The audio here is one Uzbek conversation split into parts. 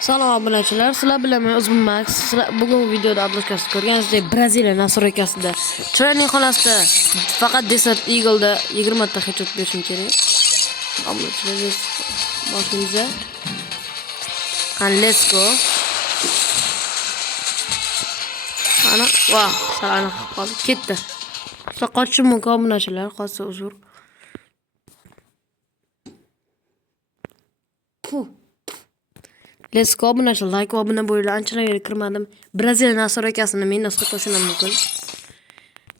Salom obunachilar, sizlar bilan men Uzun Max. Bugun videoda obrazkasini ko'rganingizdek, Braziliya nasroykasida treyning xonasida faqat Desert Eagle'da 20 ta headshot berishim kerak. Obunachilar, boshlaymiz. Let's go. Ana, vah, salani qoldi, ketdi. Sizlar qochishim mumkin obunachilar, qolsa uzr. Let's go obunachilar, like va obuna bo'linglar. Anchadan kirmadim. Braziliya nasroykasini men nusxa qo'shishim mumkin.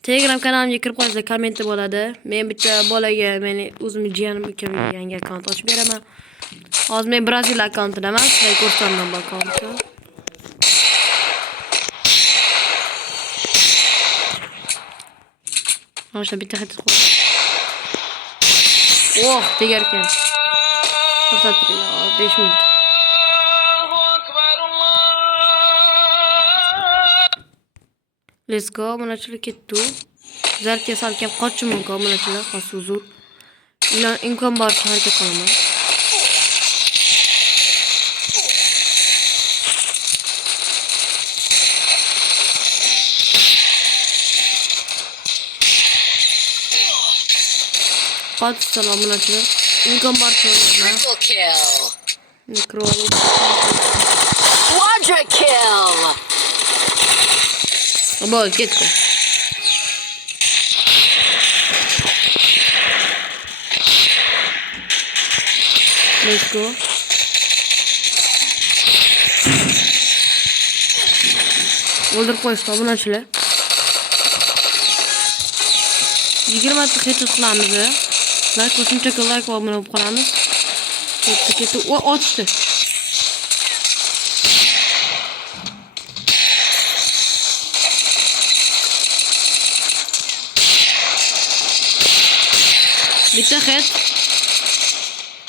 Telegram kanalimga kirib qolsangiz komment bo'ladi. Men bitta bolaga meni o'zimning jiyanim uchun yangi akkaunt ochib beraman. Hozir men Braziliya akkauntidaman, sizlarga ko'rsataman bu akkauntni. Mana bitta xato qo'y. Oh, tegarkan. To'xtatib 5 minut. Let's go, obunachilar ketdi. Zarka salkam qochishim mumkin obunachilar, qolsa uzr. Ular imkon boricha harakat qilaman. Qochishdan obunachilar, imkon boricha o'ynaman. Nekrolik. Quadra kill. Bo'l, ketdi. Let's go. O'ldirib qo'yishdi obunachilar. 20 ta headshot qilamiz. Like qo'shimcha like va obuna bo'lib qolamiz. Ketdi. Ochdi.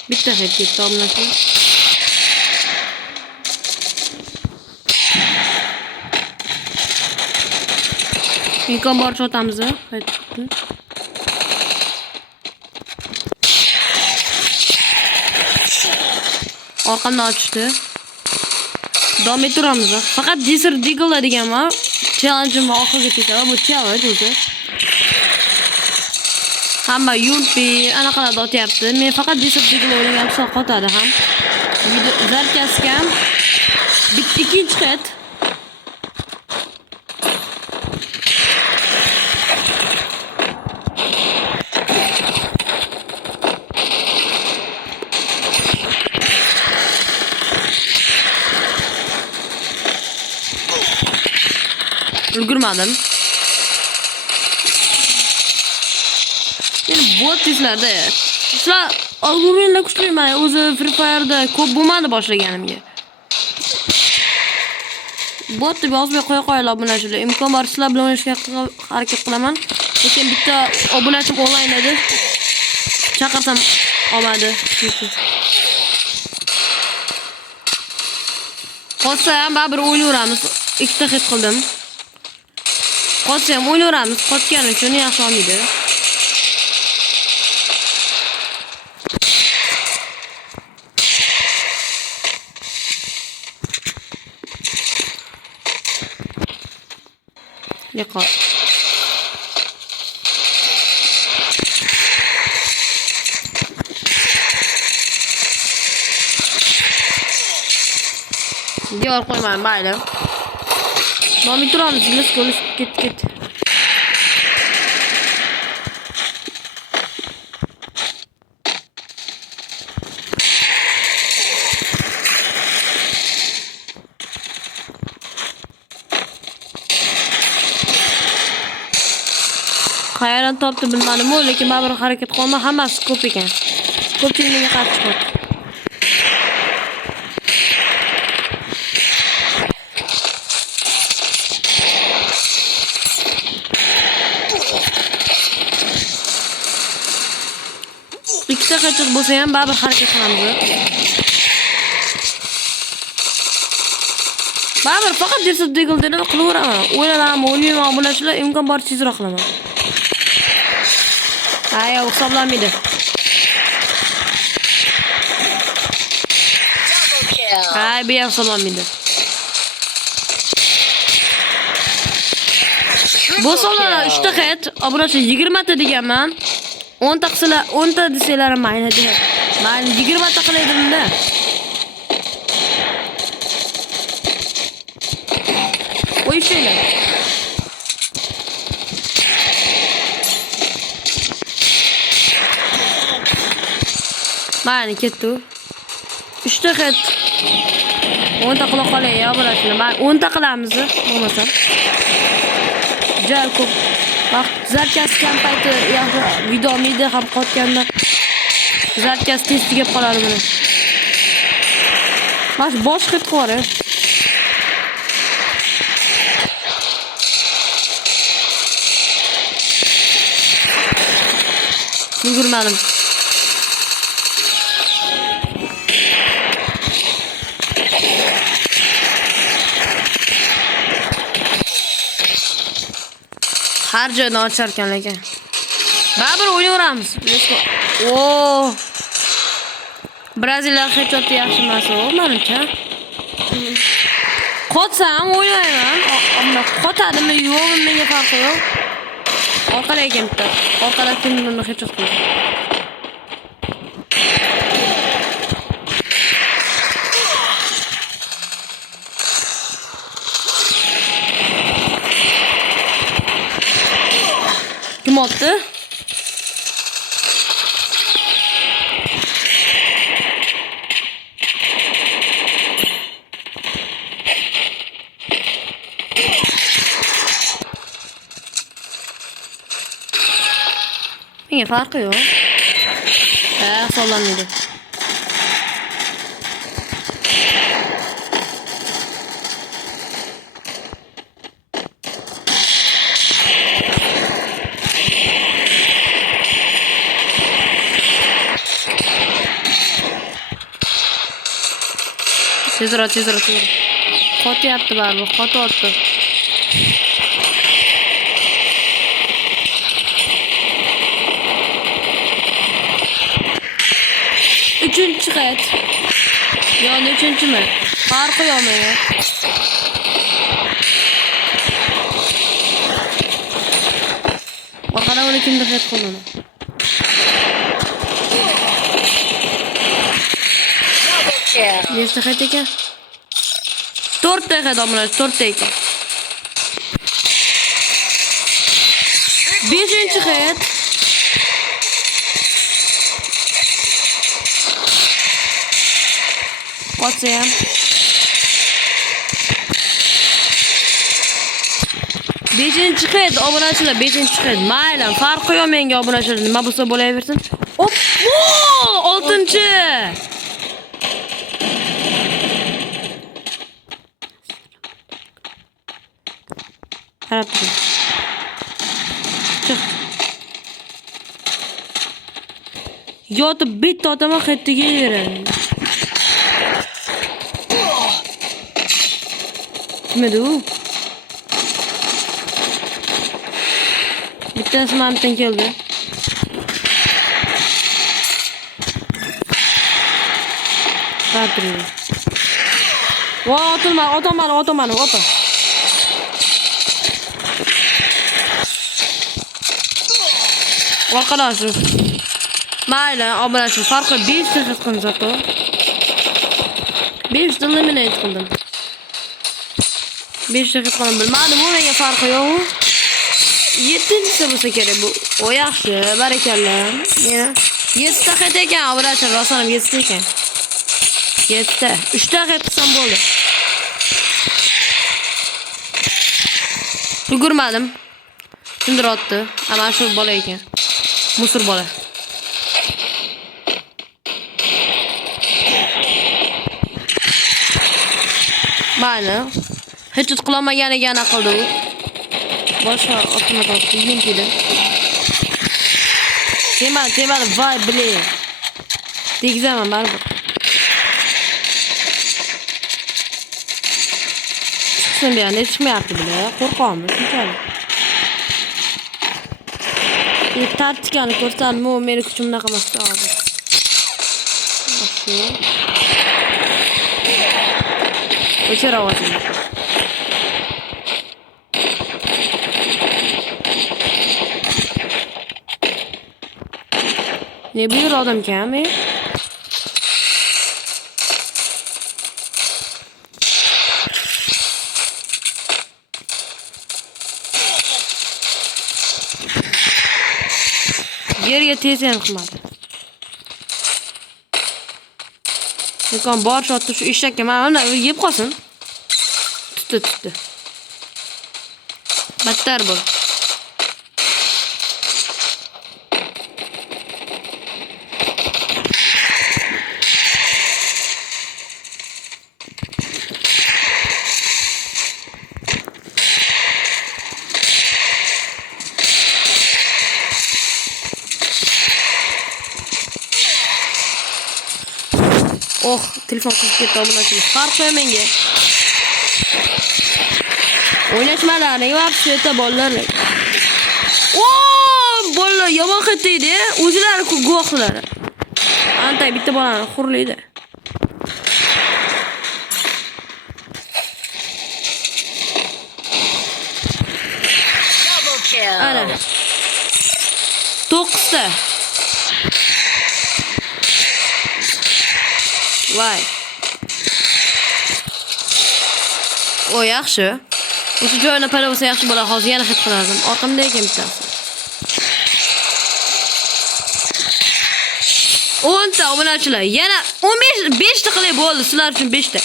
Bitta head ketdi obunachilar. Imkon boricha otamiz. Orqamdan ochdi. Davom ettiramiz. Faqat Desert Eagle deganman. Challenge'im oxiriga ketadi. Bu challenge o'zi. Hamma yurpi anaqalarda otyapti. Men faqat Desert Eagle o'ynagan so'q qotadi ham. Zarkaskam ikkinchi xet. Ulgurmadim. Yani bot izlerde. Sizlar algoritmlar kuchliman. O'zi Free Fire'da ko'p bo'lmadi boshlaganimga. Botni yozmay qo'ya qo'yinglar obunachilar. Imkon bor sizlar bilan o'ynashga harakat qilaman. Lekin bitta obunachim onlayn edi. Chaqirsam olmadi. Qolsa ham baribir o'ynaveramiz. Ikkita hit qildim. Qolsa ham o'ynaveramiz. Qotgani uchun yaxshi olmaydi. Yo'q. Diyor qo'yman, mayli. Davom ettiramiz, let's go, ket. Qayerdan topdi bilmadim-ku, lekin baribir harakat qilma, hammasi ko'p ekan. Ko'pchiligiga qarshi chiqadi. Ikkita headshot bo'lsa ham baribir harakat qilamiz. Baribir faqat Desert Eagle deb qilaveraman. O'ynamayman obunachilar, imkon boricha tezroq qilaman. Hayır, hisoblanmaydi. Ha, Vibe ham hisoblanmaydi. Bu sonlar 3 ta hit, obunachi 20 ta deganman. 10 ta qilsalar, 10 ta desanglar mayli deb. Mayli 20 ta qilaydimda. O'yishinglar. Mayli ketdi. 3 ta hit. 10 ta qila qolay ya bularni. Men 10 ta qilamiz, bo'lmasa. Juda ko'p vaqt zarkasgan payti yaxshi video ham qotganda zarkas tez tugab qoladi buni. Mas bosh hit qora. Yugurmadim. Har joydan ochar ekan lekin. Baribir o'ynaveramiz. Oo. Braziliya hechoti yaxshi emas u, menimcha. Qotsam o'ynayman. Ammo qotadimi, yo'qmi menga farqi yo'q. Orqada ekan bitta. Orqada kimni hechot qildi. Kim otdi? Menga farqi yo'q. Hisoblanmaydi. Tezroq. Qotyapti baribir, qotyapti. Uchinchi hit. Yo'ni uchinchimi? Farqi yo'q menga. Orqadan uni kimdir hit qildi. Nechta hit ekan? 4 ta hit omlar, 4 ta ekan. 5-chi hit. Qotsa ham. 5-chi hit, obunachilar 5-chi hit. Mayli, farqi yo'q menga obunachilar. Nima bo'lsa bo'laversin. Hop! 6-chi. Qarab turing. Chiq. Yotib bitta otaman xettiga beradi. Kimedi u? Bittasi mamdan keldi. Qarab turing. Vo, otaman, opa. Arkadaşlar. Mayli, obunachi farqi 5 ta hit qildim zato. 5 ta eliminate qildim. 5 ta hit qildim. Bilmadim, u menga farqi yo'q. 7-chi bo'lsa kerak bu. O yaxshi, barakalla. Mena 7 ta hit ekan, obunachi rosonam 7 ta ekan. 7 ta. 3 ta hit qilsam bo'ldi. Yugurmadim. Kimdir otdi. Ana shu bola ekan. Musur bola. Mayli. Hech qilolmaganiga ana qildi u. Boshqa otma tortdi, yengidi. Temali, voy bilay. Tegizaman baribir. Chiqsin bu yana chiqmayapti bilay. Qo'rqoqmi shunchalik. Taktikani ko'rsadim, u meni kuchimdan qilmasdi hozir. Shu. O'chir ovozini. Ne buyur odam kam, Yerga tez ham qilmadi. Lekin bor shotni shu eshakka mana yeb qolsin. Tutdi. Battar bo'l. Oh, telefon qilib ketdi obunachilar. Farq qo'y menga. O'ynashmalaring vaqtida bolalar. Bolalar yomon xatlaydi, o'zlari guvohlar. Antay bitta bolani xurlaydi. Double kill. Ana. 9 ta. Vay. O yaxshi. O'sha joyini pala bo'lsa yaxshi bo'lar. Hozir yana hit qilardim. Orqamda ekan bittasi. 10 ta obunachilar. Yana 5 ta qilib bo'ldi. Sizlar uchun 5 ta.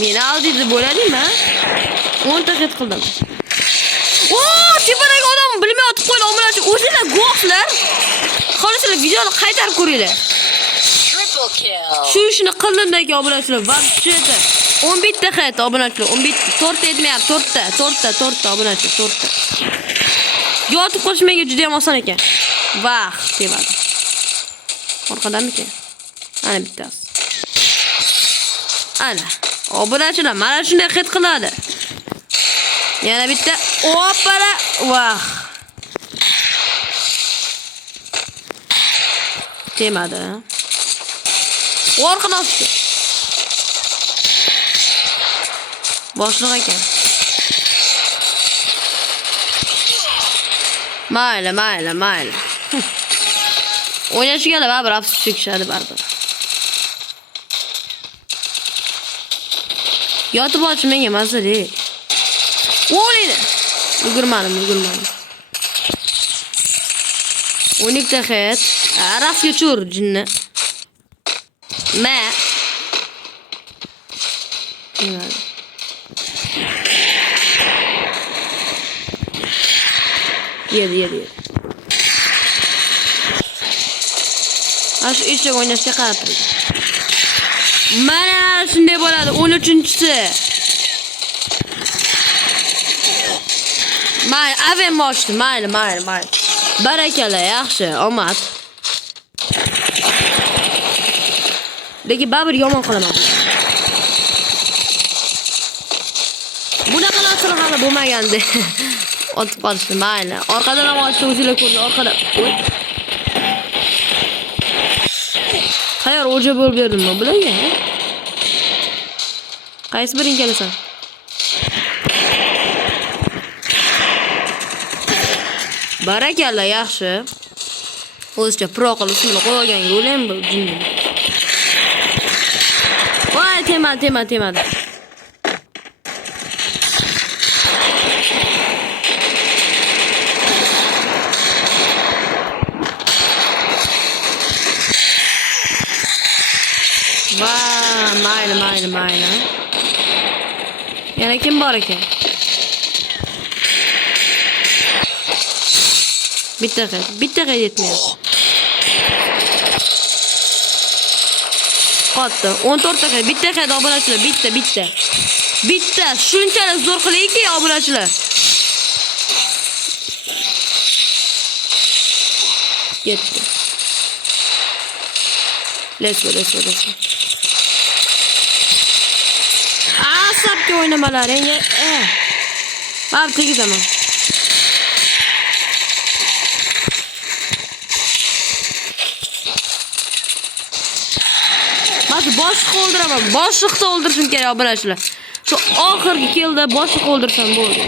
Meni aldingiz bo'ladimi? 10 ta hit qildim. Tepadagi odam bilmay otib qo'ydi, obunachi. O'zinglar guvohlar. Xolislar videoni qaytarib ko'ringlar. Triple kill. Shu ishni qildimdagi obunachilar. Vaqtida 11 ta hit obunachilar. 11 ta. 4 ta etmayapti. 4 ta obunachilar. 4 ta. Yotib qolish menga juda ham oson ekan. Vaqt demadi. Orqadamikan? Ana bittasi. Ana. Obunachilar mana shunday hit qiladi. Yana bitta. Hoppala. Vah. Demadi. Orqadan tushdi. Boshliq ekan. Mayli. O'ynashganlar baribir afsus chekishadi baribir. Yotib olish menga mazza deydi. O'ylaydi. Yugurmadim. 12 ta hit. Rafga chur jinni. Ma. Yedi. Ash eshak o'ynashga qarab turdi. Mana shunday bo'ladi 13-chi. Mayli, avem moshdi. Mayli. Barakalla, yaxshi, omad. Lekin baribir yomon qilaman. Bunaqa narsa hali bo'lmagandi. Otib qolishdi, mayli. Orqadan ham ochdi, o'zinglar ko'rdi, orqada. Qayer o'ja bo'lib berdimmi bularga? Qaysi biring kelasan? Barakalla, yaxshi. O'zcha pro qilib shuni qo'yganga o'laymi bu jinni. Voy, temadi. Va, mayli. Yana kim bor ekan? Bitta qay yetmayapti. Qotdi. 14 ta qay, bitta qay obunachilar, bitta. Bitta shunchalik zo'r qilayki obunachilar. Ketdi. Let's go. Asabga o'ynamalar, Bab tegizaman. boshliqni o'ldiraman. Boshliqni o'ldirishim kerak obunachilar. Shu oxirgi keldi, boshliqni o'ldirsam bo'ldi.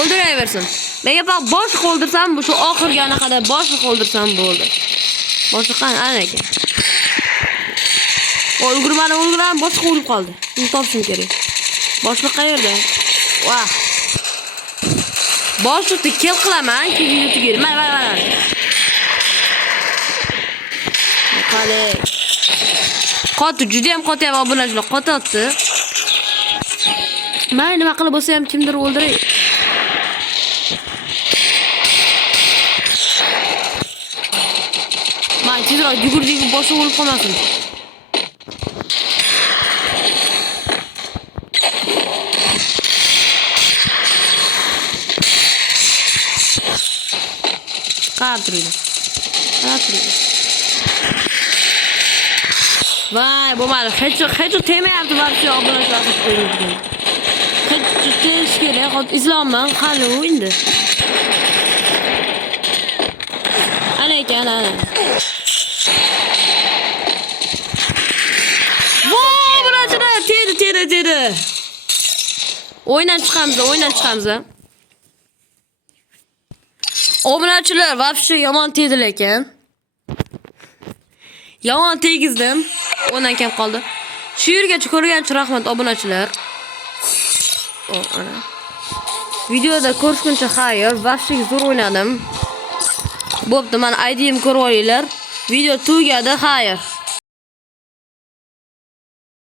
O'ldiraversin. Menga faqat boshliqni o'ldirsam, bu shu oxirgi anaqada boshliqni o'ldirsam bo'ldi. Boshliq ana ekan. Ulgurmani boshliq o'lib qoldi. Uni topishim kerak. Boshliq qayerda? Vah. Boshliqni kill qilaman, keyin tugaydi. Mana. Qale. Qoti juda ham qotyapti obunachilar, qotyapti. Mana nima qilib bo'lsa ham kimdir o'ldiray. Mana tezroq yugurib boshi o'lib qolmasin. Qatirdi. Vay, bo'lmadi. Hech temayapti barcha obunachilar qo'ygan. Hech tesh kerak. Hozir izlonman, qani o'yindi. Ana ekan, ana. Voy, obunachilar, tedi. O'yindan chiqamiz. Obunachilar, vobshe yomon tedilar ekan. Yomon tegizdim. Ondan kam qoldi. Shu yergacha ko'rgan uchun rahmat obunachilar. Ana. Videoda ko'rishguncha xayr, vobshe zo'r o'ynadim. Bo'pti, mana ID'm ko'rib olinglar. Video tugadi, xayr.